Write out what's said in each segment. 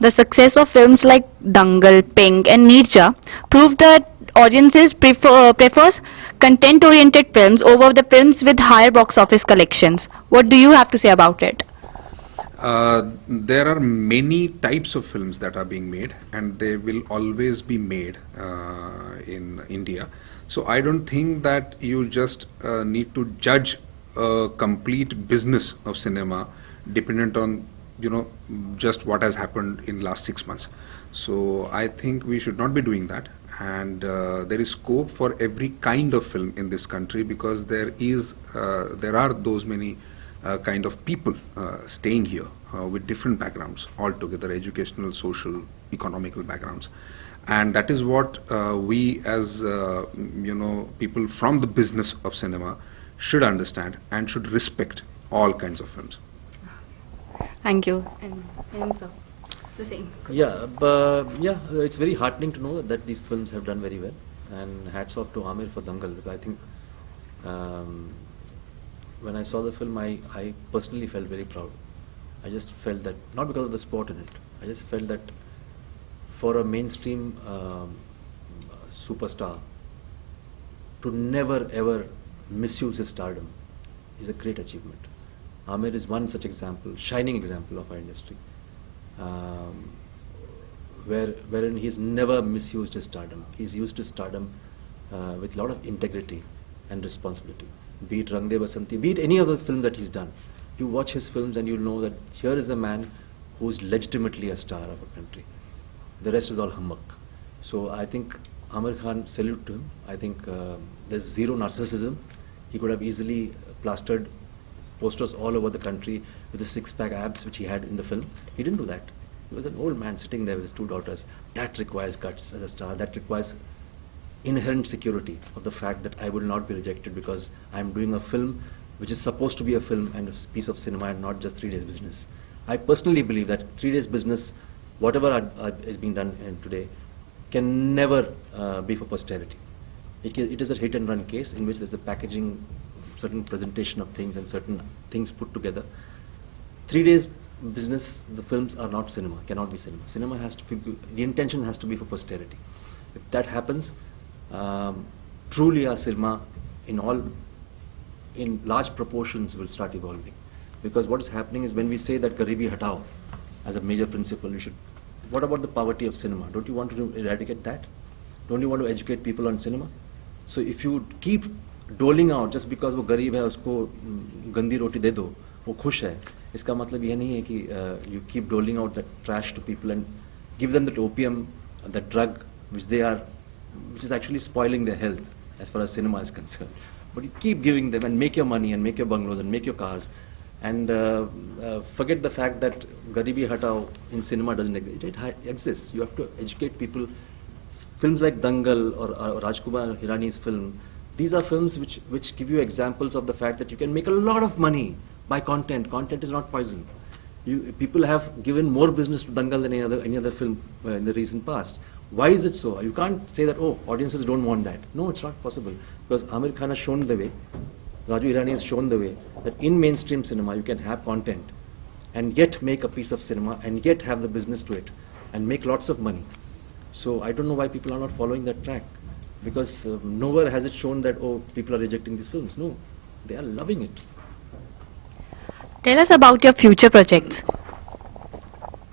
The success of films like Dangal, Pink, and Neerja prove that audiences prefers content-oriented films over the films with higher box office collections. What do you have to say about it? There are many types of films that are being made, and they will always be made in India. So I don't think that you just need to judge a complete business of cinema dependent on just what has happened in last 6 months. So I think we should not be doing that, and there is scope for every kind of film in this country, because there are those many kind of people staying here with different backgrounds altogether, educational, social, economical backgrounds. And that is what we as people from the business of cinema should understand and should respect all kinds of films. Thank you. And so, the same. It's very heartening to know that these films have done very well, and hats off to Amir for Dangal, because I think when I saw the film, I personally felt very proud. I just felt that, not because of the sport in it, I just felt that for a mainstream superstar to never ever misuse his stardom is a great achievement. Amir is one such example, shining example of our industry, wherein he's never misused his stardom. He's used his stardom with a lot of integrity and responsibility. Be it Rang De Basanti, be it any other film that he's done. You watch his films and you'll know that here is a man who's legitimately a star of a country. The rest is all humbug. So I think Amir Khan, salute to him. I think there's zero narcissism. He could have easily plastered posters all over the country with the six-pack abs which he had in the film. He didn't do that. He was an old man sitting there with his two daughters. That requires guts as a star. That requires inherent security of the fact that I will not be rejected because I'm doing a film which is supposed to be a film and a piece of cinema and not just 3 days business. I personally believe that 3 days business, whatever is being done today, can never be for posterity. It is a hit and run case in which there's a packaging, certain presentation of things and certain things put together. 3 days business, the films are not cinema, cannot be cinema. Cinema has to be, the intention has to be for posterity. If that happens, truly our cinema in large proportions will start evolving. Because what is happening is when we say that Garibi Hatao as a major principle, what about the poverty of cinema? Don't you want to eradicate that? Don't you want to educate people on cinema? So if you keep doling out just because वो गरीब है उसको गंदी रोटी दे दो वो खुश है, इसका मतलब ये नहीं है कि you keep doling out that trash to people and give them that opium, that drug which is actually spoiling their health as far as cinema is concerned. But you keep giving them and make your money and make your bungalows and make your cars and forget the fact that Garibi Hatao in cinema doesn't exist. It exists. You have to educate people. Films like Dangal or Rajkumar Hirani's film, these are films which give you examples of the fact that you can make a lot of money by content. Content is not poison. People have given more business to Dangal than any other film in the recent past. Why is it so? You can't say that, oh, audiences don't want that. No, it's not possible. Because Amir Khan has shown the way, Raju Hirani has shown the way, that in mainstream cinema you can have content and yet make a piece of cinema and yet have the business to it and make lots of money. So I don't know why people are not following that track. Because nowhere has it shown that, oh, people are rejecting these films. No, they are loving it. Tell us about your future projects.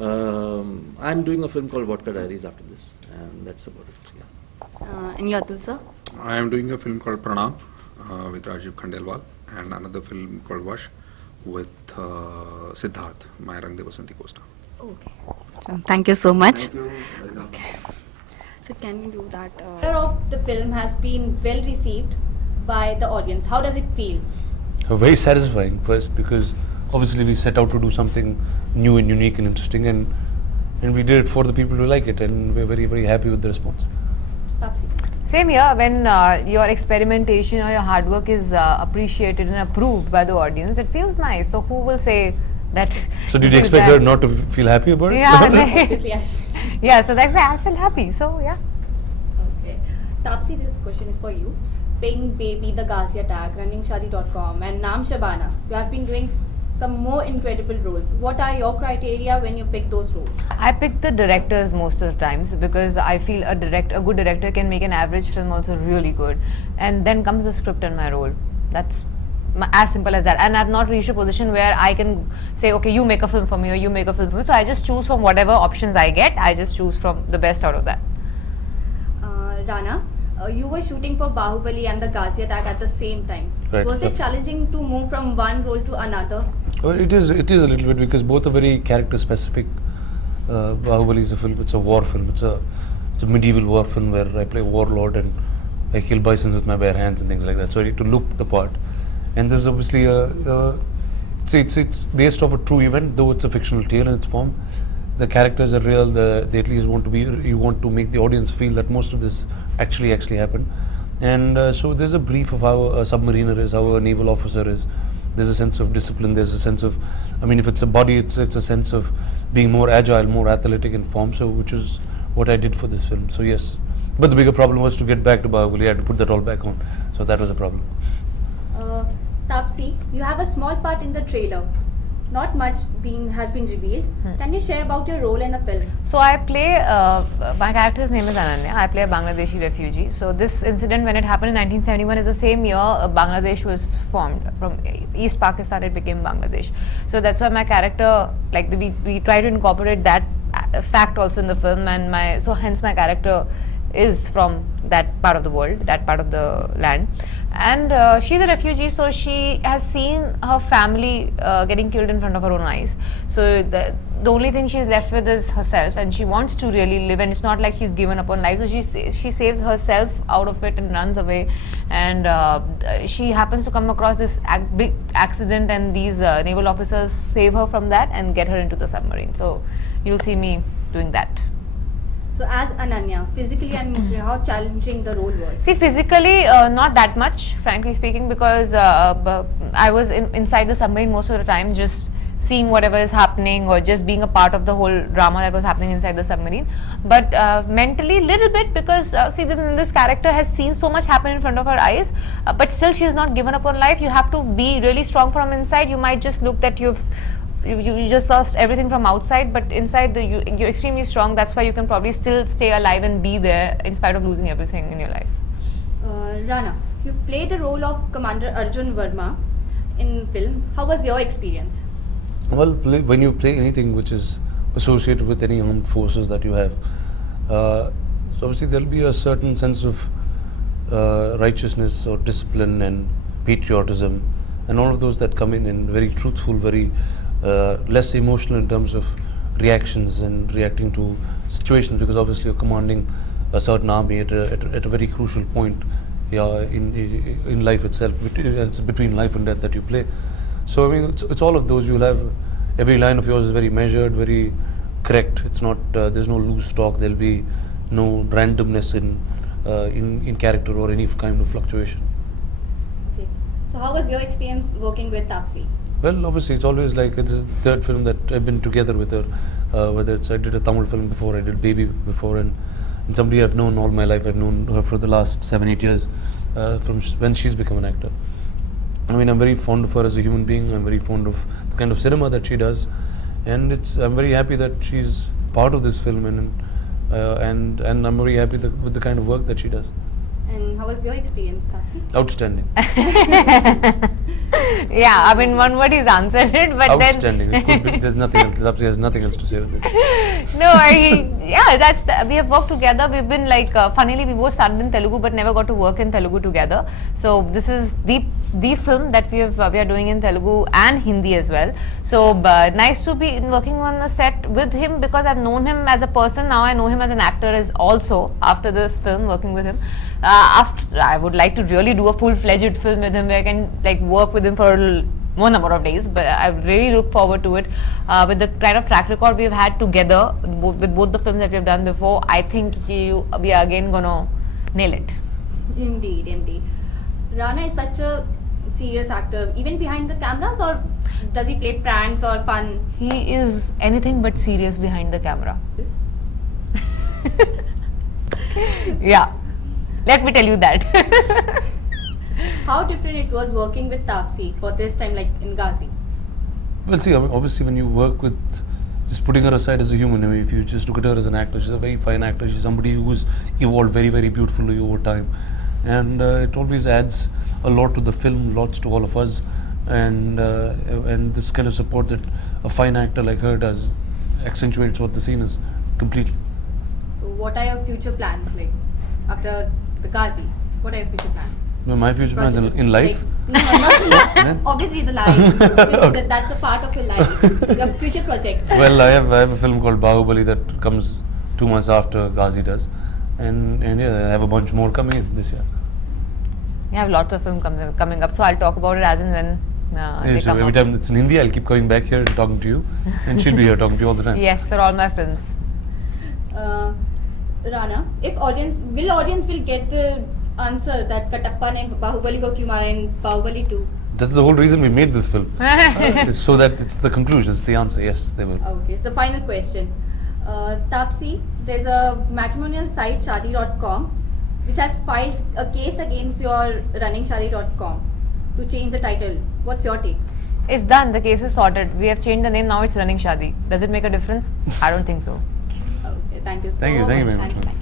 I'm doing a film called Vodka Diaries after this, and that's about it. Yeah. And Yatul sir? I am doing a film called Pranam with Rajiv Khandelwal, and another film called Vash with Siddharth, my Rang De Basanti co-star. Okay. So, thank you so much. Thank you. Okay. So can you do that? Trailer of the film has been well received by the audience. How does it feel? Very satisfying first, because obviously we set out to do something new and unique and interesting, and we did it for the people who like it, and we're very, very happy with the response. Tapsi. Same here, when your experimentation or your hard work is appreciated and approved by the audience, it feels nice. So who will say that? So did you expect her not to feel happy about it? Yeah, Obviously, I yeah. So that's I feel happy. So yeah. Okay. Tapsi, this question is for you. Pink Baby, The Ghazi Attack, RunningShadi.com and Naam Shabana. You have been doing some more incredible roles. What are your criteria when you pick those roles? I pick the directors most of the times because I feel a good director can make an average film also really good, and then comes the script and my role. That's as simple as that. And I've not reached a position where I can say, okay, you make a film for me or you make a film for me. So I just choose from whatever options I get. I just choose from the best out of that. Rana, you were shooting for Bahubali and the Ghazi attack at the same time. Right. Was it challenging to move from one role to another? Well, it is a little bit because both are very character specific. Bahubali is a film, it's a war film, it's a medieval war film where I play a warlord and I kill bisons with my bare hands and things like that. So I need to look the part. And this is obviously it's based off a true event, though it's a fictional tale in its form. The characters are real. They at least want to be. You want to make the audience feel that most of this actually happened. And so there's a brief of how a submariner is, how a naval officer is. There's a sense of discipline. There's a sense of, I mean, if it's a body, it's a sense of being more agile, more athletic in form. So which is what I did for this film. So yes, but the bigger problem was to get back to Bahubali. I had to put that all back on. So that was a problem. Taapsee, you have a small part in the trailer. Not much has been revealed. Can you share about your role in the film? So I play, my character's name is Ananya. I play a Bangladeshi refugee. So this incident, when it happened in 1971, is the same year Bangladesh was formed. From East Pakistan, it became Bangladesh. So that's why my character, like we try to incorporate that fact also in the film, and hence my character is from that part of the world, that part of the land. And she's a refugee, so she has seen her family getting killed in front of her own eyes. So the only thing she's left with is herself, and she wants to really live, and it's not like she's given up on life. So she saves herself out of it and runs away. And she happens to come across this big accident, and these naval officers save her from that and get her into the submarine. So you'll see me doing that. So as Ananya, physically and emotionally, how challenging the role was? See, physically, not that much, frankly speaking, because I was inside the submarine most of the time, just seeing whatever is happening or just being a part of the whole drama that was happening inside the submarine. But mentally, little bit, because see, this character has seen so much happen in front of her eyes, but still she is not given up on life. You have to be really strong from inside. You might just look that you just lost everything from outside, but inside you're extremely strong. That's why you can probably still stay alive and be there in spite of losing everything in your life. Rana, you play the role of Commander Arjun Verma in film. How was your experience? Well, when you play anything which is associated with any armed forces that you have, so obviously there'll be a certain sense of righteousness or discipline and patriotism, and all of those that come in, and very truthful, very less emotional in terms of reactions and reacting to situations, because obviously you're commanding a certain army at a very crucial point in life itself. It's between life and death that you play. So I mean, it's all of those. You'll have every line of yours is very measured, very correct. It's not there's no loose talk. There'll be no randomness in character or any kind of fluctuation. Okay. So how was your experience working with Taapsee? Well, obviously, it's always like this is the third film that I've been together with her. Whether it's I did a Tamil film before, I did Baby before, and somebody I've known all my life. I've known her for the last 7-8 years, from when she's become an actor. I mean, I'm very fond of her as a human being. I'm very fond of the kind of cinema that she does, and I'm very happy that she's part of this film, and I'm very happy with the kind of work that she does. And how was your experience, Taapsee? Outstanding. Yeah, I mean, one word he's answered it, but Outstanding. It could be, there's nothing else. Taapsee has nothing else to say with this. No, we have worked together. We've been like, funnily, we both started in Telugu but never got to work in Telugu together. So this is the film that we are doing in Telugu and Hindi as well. So nice to be working on a set with him, because I've known him as a person. Now I know him as an actor as also after this film, working with him. After I would like to really do a full-fledged film with him where I can like work with him for more number of days, but I really look forward to it. With the kind of track record we've had together with both the films that we've done before, I think we are again gonna nail it. Indeed, indeed. Rana is such a serious actor, even behind the cameras, or does he play pranks or fun? He is anything but serious behind the camera. Yeah, let me tell you that. How different it was working with Taapsee for this time, like in Ghazi? Well, see, I mean, obviously, when you work with, just putting her aside as a human, I mean, if you just look at her as an actor, she's a very fine actor. She's somebody who's evolved very, very beautifully over time, and it always adds a lot to the film, lots to all of us, and this kind of support that a fine actor like her does accentuates what the scene is completely. So what are your future plans like after the Ghazi? What are your future plans? Well, my future plans in life. Like, no, not in life. Then? Obviously the life. Because that's a part of your life. Your future projects. Well, I have a film called Bahubali that comes 2 months after Ghazi does, and yeah, I have a bunch more coming in this year. We have lots of film coming up, so I'll talk about it as and when Yeah, they so come every out. time it's in Hindi, I'll keep coming back here and talking to you, and she'll be here talking to you all the time. Yes, for all my films. Rana, if audience will get the answer that Katappa ne Bahubali ko kyun mara in Bahubali 2. That's the whole reason we made this film, so that it's the conclusion, it's the answer. Yes, they will. Okay, so the final question. Tapsi, there's a matrimonial site Shadi.com which has filed a case against your running Shadi.com to change the title. What's your take? It's done. The case is sorted. We have changed the name. Now it's Running Shadi. Does it make a difference? I don't think so. Okay, thank you so Thank you much. very much. Thank you.